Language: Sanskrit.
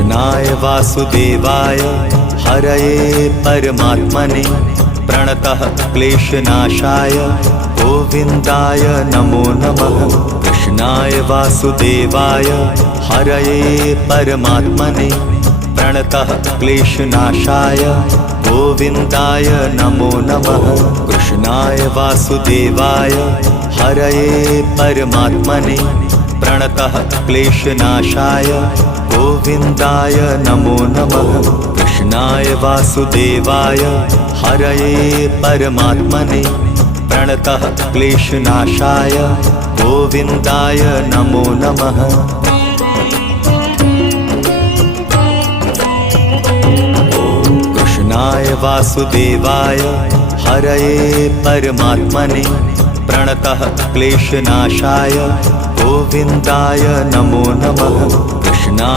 कृष्णाय वासुदेवाय हरये परमात्मने प्रणतः क्लेशनाशाय गोविन्दाय नमो नमः। कृष्णाय वासुदेवाय हरये परमात्मने प्रणतः क्लेशनाशाय गोविन्दाय नमो नमः। कृष्णाय वासुदेवाय हरये परमात्मने प्रणतः क्लेशनाशाय गोविन्दाय नमो नमः। कृष्णाय वासुदेवाय हरये परमात्मने प्रणतः क्लेशनाशाय गोविन्दाय नमो नमः। कृष्णाय वासुदेवाय हरये परमात्मने प्रणतः क्लेशनाशाय गोविन्दाय नमो नमः। कृष्णाय